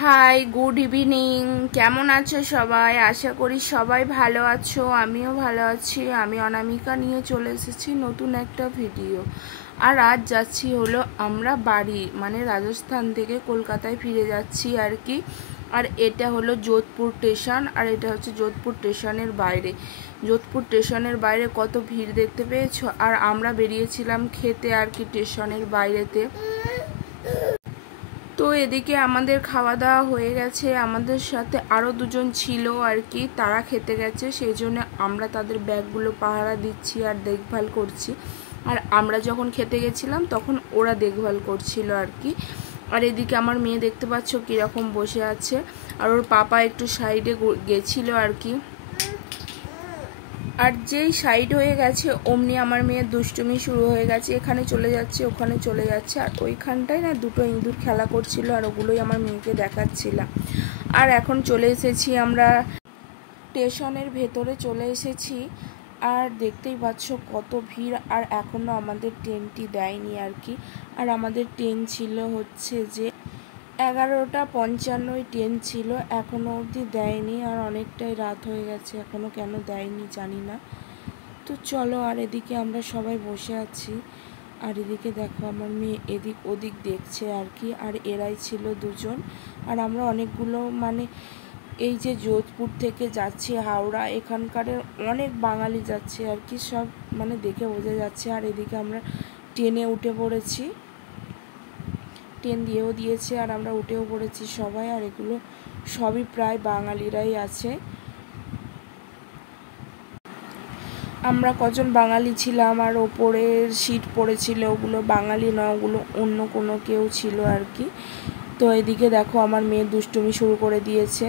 High, good evening. কেমন আছো সবাই? আশা করি সবাই ভালো আছো, আমিও ভালো আছি। আমি অনামিকা নিয়ে চলে এসেছি নতুন একটা ভিডিও। আর আজ যাচ্ছি হলো আমরা বাড়ি, মানে রাজস্থান থেকে কলকাতায় ফিরে যাচ্ছি আর কি। আর এটা হলো যোধপুর স্টেশন, আর এটা হচ্ছে যোধপুর স্টেশনের বাইরে। যোধপুর স্টেশনের বাইরে কত ভিড় দেখতে পেয়েছো। আর আমরা বেরিয়েছিলাম খেতে আর কি স্টেশনের বাইরেতে। তো এদিকে আমাদের খাওয়া দাওয়া হয়ে গেছে, আমাদের সাথে আরও দুজন ছিল আর কি, তারা খেতে গেছে, সেই জন্য আমরা তাদের ব্যাগগুলো পাহারা দিচ্ছি আর দেখভাল করছি। আর আমরা যখন খেতে গেছিলাম তখন ওরা দেখভাল করছিল আর কি। আর এদিকে আমার মেয়ে দেখতে পাচ্ছ কীরকম বসে আছে, আর ওর পাপা একটু সাইডে গেছিলো আর কি। আর যেই সাইড হয়ে গেছে অমনি আমার মেয়ের দুষ্টুমি শুরু হয়ে গেছে, এখানে চলে যাচ্ছে ওখানে চলে যাচ্ছে। আর ওইখানটায় না দুটো ইঁদুর খেলা করছিল, আর ওগুলোই আমার মেয়েকে দেখাচ্ছিলাম। আর এখন চলে এসেছি আমরা স্টেশনের ভেতরে চলে এসেছি। আর দেখতেই পাচ্ছ কত ভিড়, আর এখনও আমাদের ট্রেনটি দেয়নি আর কি। আর আমাদের ট্রেন ছিল হচ্ছে যে 11:55 ট্রেন ছিল, এখনও অবধি দেয়নি। আর অনেকটাই রাত হয়ে গেছে, এখনও কেন দেয়নি জানি না। তো চলো, আর এদিকে আমরা সবাই বসে আছি। আর এদিকে দেখো আমার মেয়ে এদিক ওদিক দেখছে আর কি। আর এরাই ছিল দুজন। আর আমরা অনেকগুলো মানে এই যে যোধপুর থেকে যাচ্ছে হাওড়া, এখানকার অনেক বাঙালি যাচ্ছে আর কি, সব মানে দেখে বোঝা যাচ্ছে। আর এদিকে আমরা ট্রেনে উঠে পড়েছি, ট্রেন দিয়েও দিয়েছে আর আমরা উঠেও পড়েছি সবাই। আর এগুলো সবই প্রায় বাঙালিরাই আছে। আমরা কজন বাঙালি ছিলাম, আর ওপরের সিট পড়েছিল ওগুলো বাঙালি নয়, ওগুলো অন্য কোনো কেউ ছিল আর কি। তো এদিকে দেখো আমার মেয়ে দুষ্টুমি শুরু করে দিয়েছে।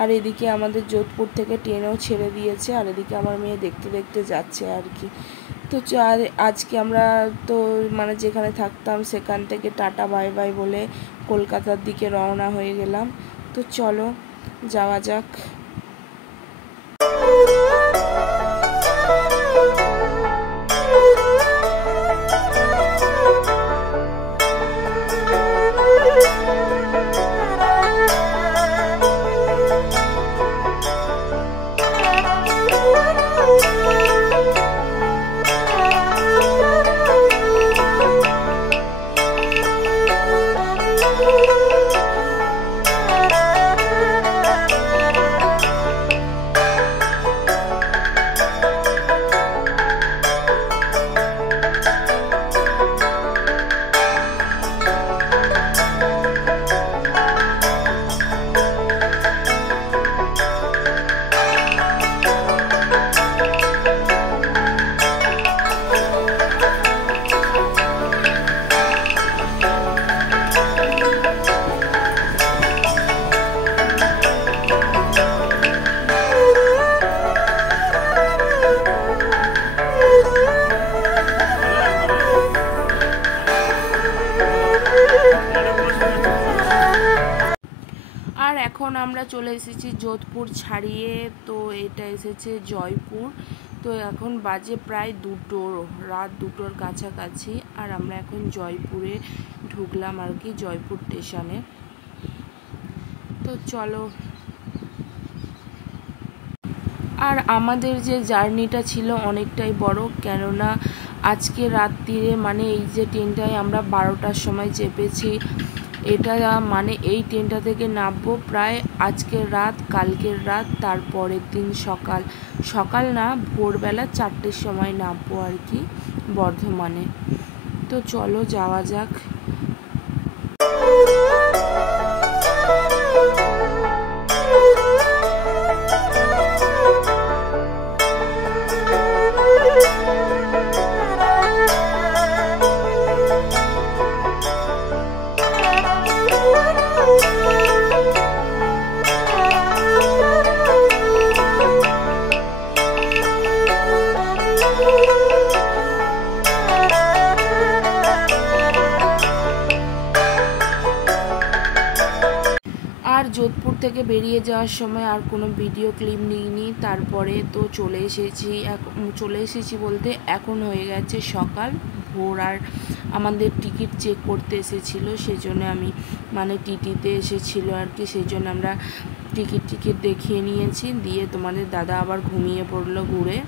আর এদিকে আমাদের যোধপুর থেকে ট্রেনেও ছেড়ে দিয়েছে, আর এদিকে আমার মেয়ে দেখতে দেখতে যাচ্ছে আর কি। তো আজকে আমরা তো মানে যেখানে থাকতাম সেখান থেকে টাটা বাই বাই বলে কলকাতার দিকে রওনা হয়ে গেলাম। তো চলো যাওয়া যাক। আর এখন আমরা চলে এসেছি যোধপুর ছাড়িয়ে, তো এটা এসেছে জয়পুর। তো এখন বাজে প্রায় রাত 2টোর কাছাকাছি। আর আমরা এখন জয়পুরে ঢুকলাম আর কি, জয়পুর স্টেশনে। তো চলো। আর আমাদের যে জার্নিটা ছিল অনেকটাই বড়, কেননা আজকে রাত্রিরে মানে এই যে ট্রেনটায় আমরা 12টার সময় চেপেছি, এটা মানে এই ট্রেনটা থেকে নামবো প্রায় আজকের রাত, কালকের রাত, তারপরের দিন সকাল না ভোরবেলা 4টের সময় নামবো আর কি বর্ধমানে। তো চলো যাওয়া যাক। আর যোধপুর থেকে বেরিয়ে যাওয়ার সময় আর কোনো ভিডিও ক্লিপ নিইনি। তারপরে তো চলে এসেছি বলতে এখন হয়ে গেছে সকাল, ভোর, আর আমাদের টিকিট চেক করতে এসেছিলো, সেজন্য আমি মানে টিটিতে এসেছিলো আর কি, সেই জন্য আমরা টিকিট দেখিয়ে নিয়েছি। দিয়ে তোমাদের দাদা আবার ঘুমিয়ে পড়লো ঘুরে।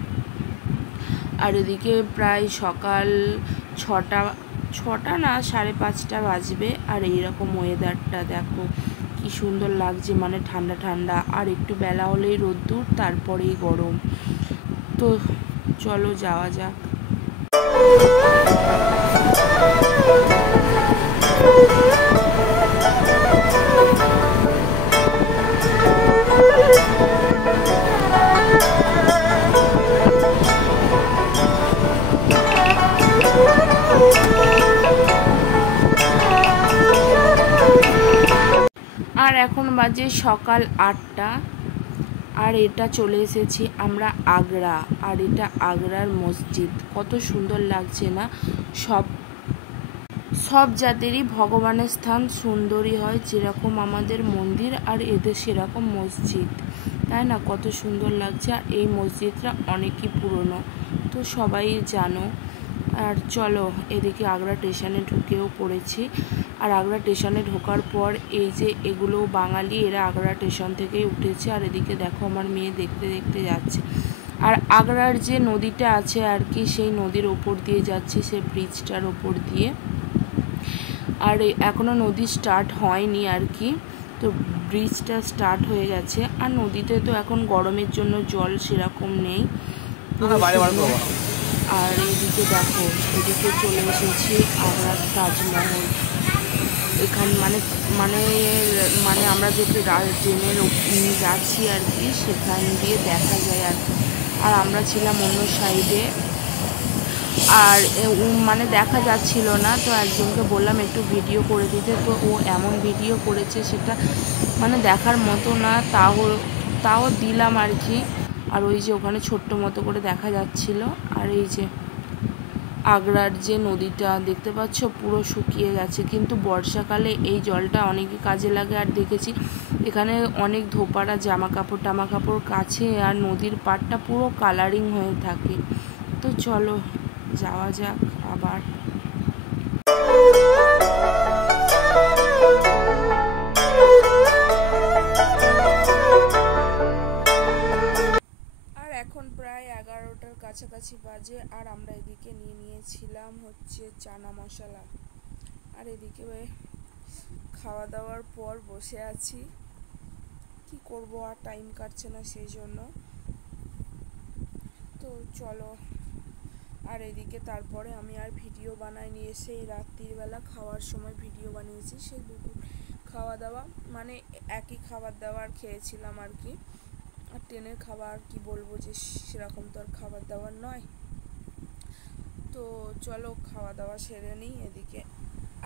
আর এদিকে প্রায় সকাল 6টা না 5:30 বাজবে। আর এইরকম ওয়েদারটা দেখো কি সুন্দর লাগছে, মানে ঠান্ডা ঠান্ডা, আর একটু বেলা হলেই রোদ্দুর, তারপরেই গরম। তো চলো যাওয়া যাক। আর এখন বাজে সকাল 8টা। আর এটা চলে এসেছি আমরা আগ্রা। আর এটা আগ্রার মসজিদ, কত সুন্দর লাগছে না। সব জাতেরই ভগবানের স্থান সুন্দরই হয়, যেরকম আমাদের মন্দির আর এদের সেরকম মসজিদ, তাই না? কত সুন্দর লাগছে। আর এই মসজিদটা অনেকই পুরনো, তো সবাই জানো। আর চলো এদিকে আগ্রা স্টেশনে ঢুকেও পড়েছি। আর আগ্রা স্টেশনে ঢোকার পর এই যে এগুলো বাঙালি, এরা আগ্রা স্টেশন থেকেই উঠেছে। আর এদিকে দেখো আমার মেয়ে দেখতে দেখতে যাচ্ছে। আর আগ্রার যে নদীটা আছে আর কি, সেই নদীর ওপর দিয়ে যাচ্ছে, সে ব্রিজটার ওপর দিয়ে। আর এখনও নদী স্টার্ট হয়নি আর কি, তো ব্রিজটা স্টার্ট হয়ে গেছে। আর নদীতে তো এখন গরমের জন্য জল সেরকম নেই। আর এদিকে দেখো, এদিকে চলে এসেছি আগ্রার তাজমহল। এখানে মানে মানে মানে আমরা যেতে ট্রেনের যাচ্ছি আর কি, সেখান দিয়ে দেখা যায় আর কি। আর আমরা ছিলাম অন্য সাইডে, আর মানে দেখা যাচ্ছিল না, তো একজনকে বললাম একটু ভিডিও করে দিতে, তো ও এমন ভিডিও করেছে সেটা মানে দেখার মতো না, তাও দিলাম আর কি। আর ওই যে ওখানে ছোট্ট মতো করে দেখা যাচ্ছিল। আর এই যে আগ্রার যে নদীটা দেখতে পাচ্ছ পুরো শুকিয়ে গেছে, কিন্তু বর্ষাকালে এই জলটা অনেকই কাজে লাগে। আর দেখেছি এখানে অনেক ধোপারা জামা কাপড় কাছে, আর নদীর পাড়টা পুরো কালারিং হয়ে থাকে। তো চলো যাওয়া যাক আবার। আর এখন প্রায় 11টার কাছাকাছি বাজে। আর আমরা এদিকে নিয়েছিলাম হচ্ছে চানা মশলা। আর এদিকে খাওয়া দাওয়ার পর বসে আছি, কি করব, আর টাইম কাটছে না সেই জন্য। তো চলো। আর এদিকে তারপরে আমি আর ভিডিও বানাইনি, সেই রাত্রিবেলা খাওয়ার সময় ভিডিও বানিয়েছি। সেই দুপুর খাওয়া দাওয়া মানে একই খাবার দাবার খেয়েছিলাম আর কি। আর ট্রেনের খাবার কি বলবো, যে সেরকম তো আর খাবার দাবার নয়। তো চলো খাওয়া দাওয়া সেরে নিই এদিকে।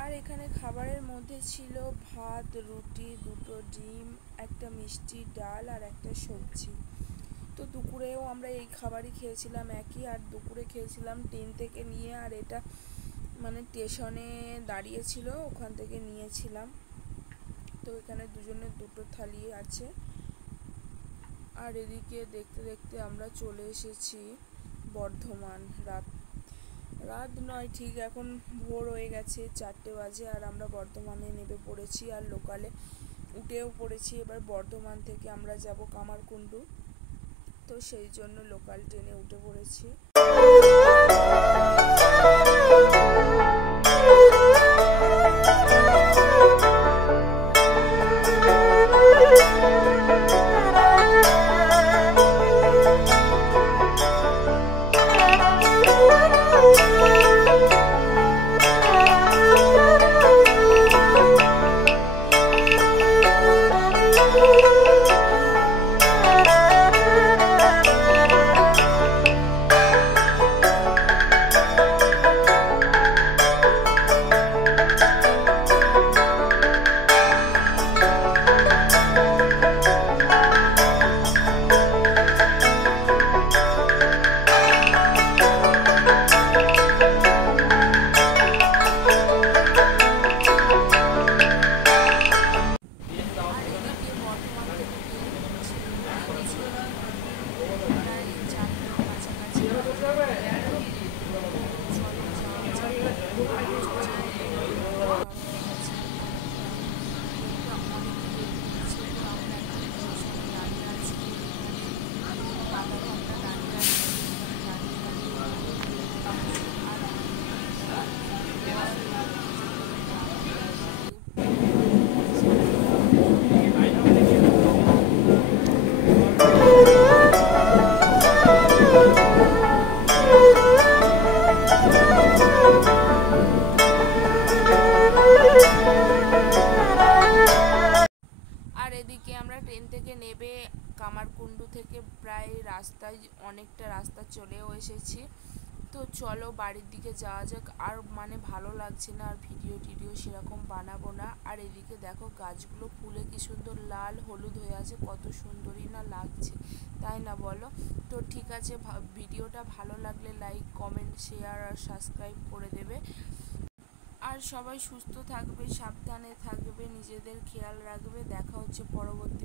আর এখানে খাবারের মধ্যে ছিল ভাত, রুটি, 2টো ডিম, একটা মিষ্টি, ডাল আর একটা সবজি। তো দুপুরেও আমরা এই খাবারই খেয়েছিলাম একই। আর দুপুরে খেয়েছিলাম ট্রেন থেকে নিয়ে, আর এটা মানে স্টেশনে দাঁড়িয়েছিল, ওখান থেকে নিয়েছিলাম। তো এখানে দুজনের 2টো থালি আছে। আর এদিকে দেখতে দেখতে আমরা চলে এসেছি বর্ধমান। রাত নয়, ঠিক এখন ভোর হয়ে গেছে, 4টে বাজে। আর আমরা বর্ধমানে নেমে পড়েছি, আর লোকালে উঠেও পড়েছি। এবার বর্ধমান থেকে আমরা যাব কামারকুণ্ডু, তো সেই জন্য লোকাল ট্রেনে উঠে পড়েছি। আমরা ট্রেন থেকে নেবে কামারকুণ্ডু থেকে প্রায় রাস্তায় অনেকটা রাস্তা চলেও এসেছি। তো চলো বাড়ির দিকে যাওয়া যাক। আর মানে ভালো লাগছে না, আর ভিডিও সেরকম বানাবো না। আর এদিকে দেখো গাছগুলো ফুলে কি সুন্দর লাল হলুদ হয়ে আছে, কত সুন্দরই না লাগছে, তাই না বলো? তো ঠিক আছে, ভিডিওটা ভালো লাগলে লাইক কমেন্ট শেয়ার আর সাবস্ক্রাইব করে দেবে। আর সবাই সুস্থ থাকবে, সাবধানে থাকবে, নিজেদের খেয়াল রাখবে। দেখা হচ্ছে পরবর্তী